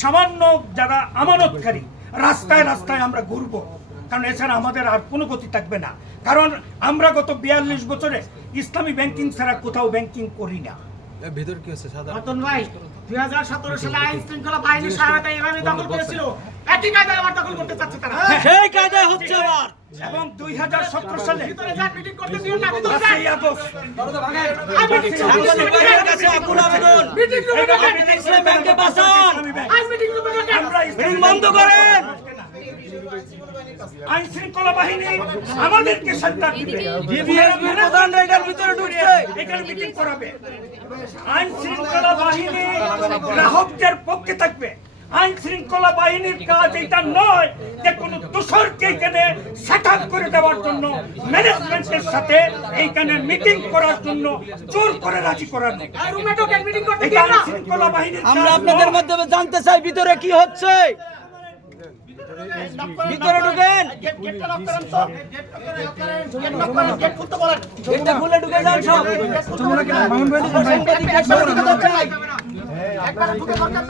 সামান্য যারা আমানতকারী রাস্তায় রাস্তায় আমরা ঘুরবো, কারণ এছাড়া আমাদের আর কোনো গতি থাকবে না। কারণ আমরা গত 42 বছরে ইসলামী ব্যাংকিং ছাড়া কোথাও ব্যাংকিং করি না। ভিতর কি হচ্ছে সাদা রতন ভাই 2017 সালে আইন শৃঙ্খলা বাহিনীর সহায়তায় এভাবে দখল করেছিল, একই কায়দায় আবার দখল করতে চাচ্ছে তারা। সেই কায়দায় হচ্ছে আবার। এবং 2017 সালে ভিতরে যান, মিটিং করতে দিন না, ভিতরে যান। 5ই আগস্ট আই মিটিং সাংবাদিকের কাছে আকুল আবেদন, মিটিং রুমে ঢোকেন। ইসলামী ব্যাংকে বাঁচান, আই মিটিং রুমে ঢোকেন। আমরা মিটিং বন্ধ করেন। আইন শৃঙ্খলা বাহিনী আমাদেরকে সরকার দিবে, বিবিএসপির প্রধান রাইডার ভিতরে ঢুকছে, এখানে মিটিং করাবে। আইন শৃঙ্খলা বাহিনী গ্রাহকদের পক্ষে থাকবে। আইন শৃঙ্খলা বাহিনীর কাজ এটা নয় যে কোনো দোষরকে এখানে সেট আপ করে দেওয়ার জন্য ম্যানেজমেন্টের সাথে এইখানে মিটিং করার জন্য জোর করে রাজি করানো। আই রুমে ঢোকেন, মিটিং করতে এটা দিন আইন না। শৃঙ্খলা বাহিনীর আমরা কাজ আপনাদের নয়। মাধ্যমে জানতে চাই ভিতরে কি হচ্ছে। ভিতরে ঢুকেন, গেটটা লক করেন তো। গেট লক করেন, গেট খুলতে বলেন। গেটটা খুলে ঢুকে যান সব। একবার ঢুকে দরকার নাই।